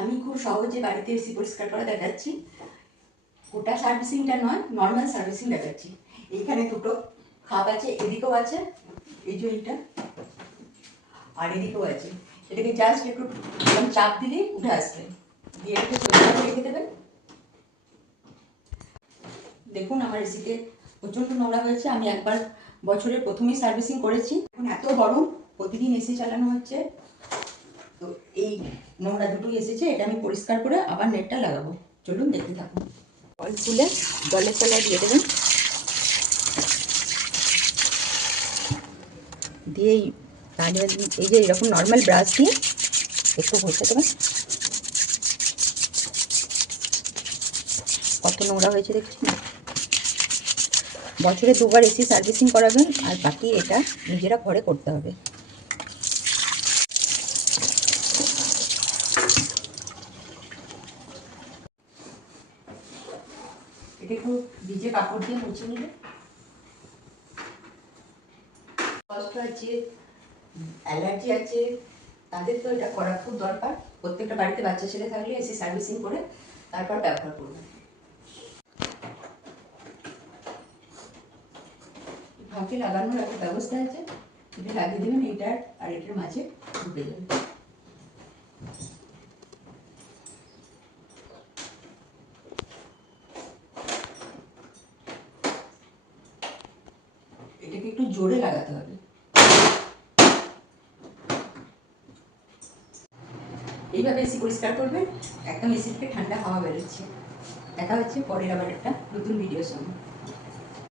আমি খুব সহজে বাড়িতে এসি পরিষ্কার করা দেখাচ্ছি। ওটা সার্ভিসিংটা নয়, নর্মাল সার্ভিসিং দেখাচ্ছি। এইখানে দুটো খাপ আছে, এদিকেও আছে, এই যে এইটা, আর এদিকেও আছে। এটাকে জাস্ট একটু চাপ দিলেই উঠে আসবে, দিয়ে এটাকে সোজা রেখে দেবেন। দেখুন আমার এসিতে প্রচণ্ড নোংরা হয়েছে। আমি একবার বছরের প্রথমেই সার্ভিসিং করেছি। এখন এত গরম, প্রতিদিন এসি চালানো হচ্ছে, তো এই নোংরা দুটোই এসেছে। এটা আমি পরিষ্কার করে আবার নেটটা লাগাবো। চলুন দেখতে থাকুন। জল তুলে জলের তলায় দিয়ে দেবেন, দিয়ে এই যে এরকম নর্মাল ব্রাশ দিয়ে একটু ঘষে দেবেন। কত নোংরা হয়েছে দেখছি। বছরে দুবার এসি সার্ভিসিং করাবেন, আর বাকি এটা নিজেরা ঘরে করতে হবে। এটা একটু ভিজে কাপড় দিয়ে মুছে নেবে। কষ্ট আছে, অ্যালার্জি আছে, তাদের তো এটা করা খুব দরকার। প্রত্যেকটা বাড়িতে বাচ্চা ছেলে থাকলে এসি সার্ভিসিং করে তারপর ব্যবহার করবে। ফাঁকে লাগানোর একটা ব্যবস্থা আছে, এটা লাগিয়ে দেবেন এটার আর এটার মাঝে ঢুকে যাবে। এটাকে একটু জোরে লাগাতে হবে। এইভাবে এসি পরিষ্কার করবেন, একদম এসি থেকে ঠান্ডা হাওয়া বেরোচ্ছে। দেখা হচ্ছে পরের আবার একটা নতুন ভিডিওর সঙ্গে।